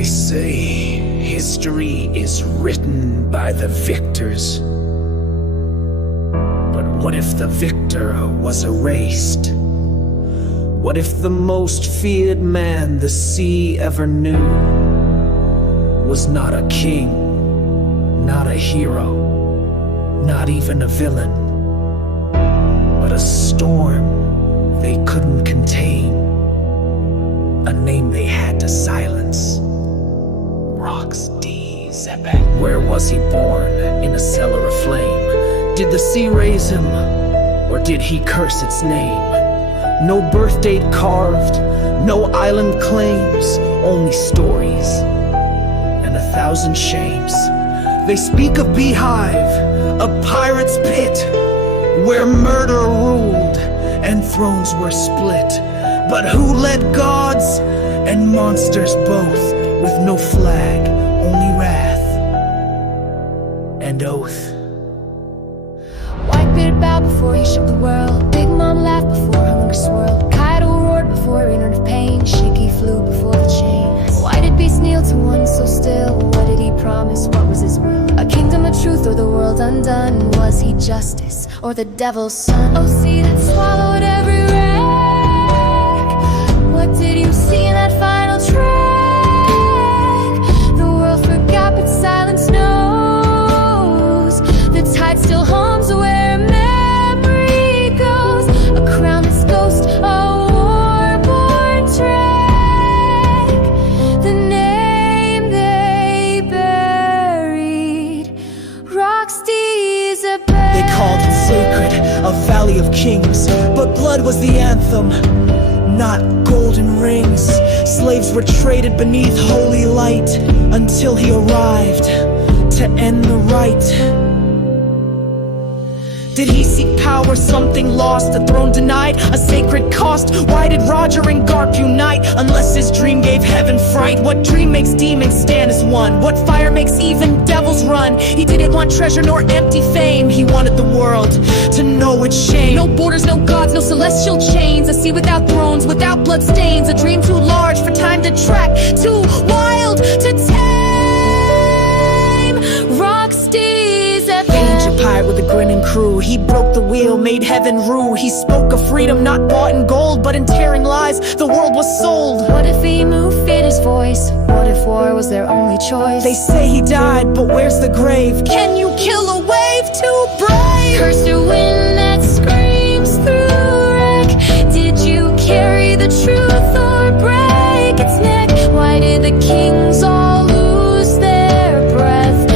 They say history is written by the victors. But what if the victor was erased? What if the most feared man the sea ever knew was not a king, not a hero, not even a villain, but a storm they couldn't contain, a name they had to silence? Xebec. Where was he born? In a cellar of flame? Did the sea raise him, or did he curse its name? No birth date carved, no island claims, only stories and 1,000 shames. They speak of Beehive, a pirate's pit, where murder ruled and thrones were split. But who led gods and monsters both, with no flag, only wrath and oath? Whitebeard bowed before he shook the world. Big Mom laughed before hunger swirled. Kaido roared before inner pain. Shiki flew before the chains. Why did beasts kneel to one so still? What did he promise? What was his will? A kingdom of truth or the world undone? Was he justice or the devil's son? Oh, sea that swallowed every wreck. What did you see in that final track? The world forgot but silence knows. The tide still hums where memory goes. A crown that's ghost, a war-born track. The name they buried, Xebec. They called it sacred, a valley of kings, but blood was the anthem, not golden rings. Slaves were traded beneath holy light until he arrived to end the right. Did he seek power, something lost, a throne denied, a sacred cost? Why did Roger and Garp unite, unless his dream gave heaven fright? What dream makes demons stand as one? What fire makes even devils run? He didn't want treasure nor empty fame. He wanted the world to know its shame. No borders, no gods, no celestial chains. A sea without thrones, without blood stains. A dream too large for time to track, too wild to tame. Pie with a grinning crew. He broke the wheel, made heaven rue. He spoke of freedom not bought in gold, but in tearing lies the world was sold. What if he moved fit his voice? What if war was their only choice? They say he died, but where's the grave? Can you kill a wave too brave? Curse the wind that screams through wreck. Did you carry the truth or break its neck? Why did the kings all lose their breath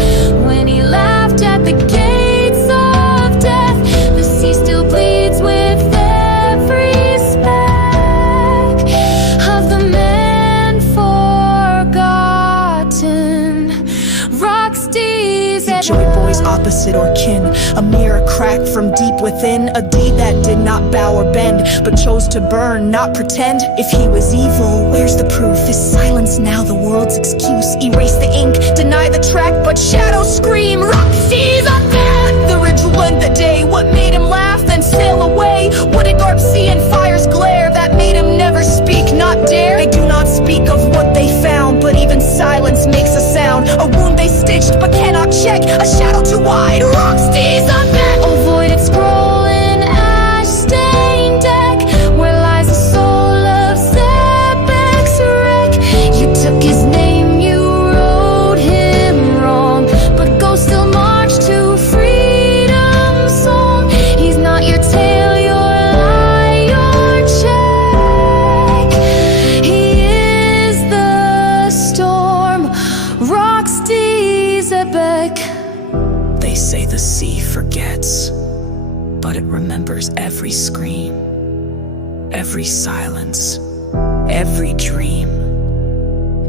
when he laughed at the game? Joy boys opposite or kin, a mere crack from deep within, a deed that did not bow or bend, but chose to burn, not pretend. If he was evil, where's the proof? Is silence now the world's excuse? Erase the ink, deny the track, but shadows scream, Roxy's up there! The ritual end the day, what made him laugh then sail away? What did Garp see in fire's glare that made him never speak, not dare? They do not speak of what they found, but even silence makes a sound. A wound they stitched but cannot check, a shadow too wide, Roxy's up there! Oh, voided scroll in ash-stained deck, where lies the soul of Xebec's wreck. You took his name, you wrote him wrong, but go still march to freedom's song. He's not your tale, your lie, your check. He is the storm, Xebec. They say the sea forgets, but it remembers every scream, every silence, every dream.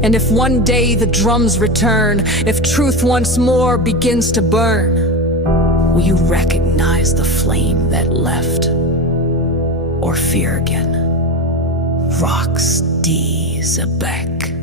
And if one day the drums return, if truth once more begins to burn, will you recognize the flame that left, or fear again? Xebec.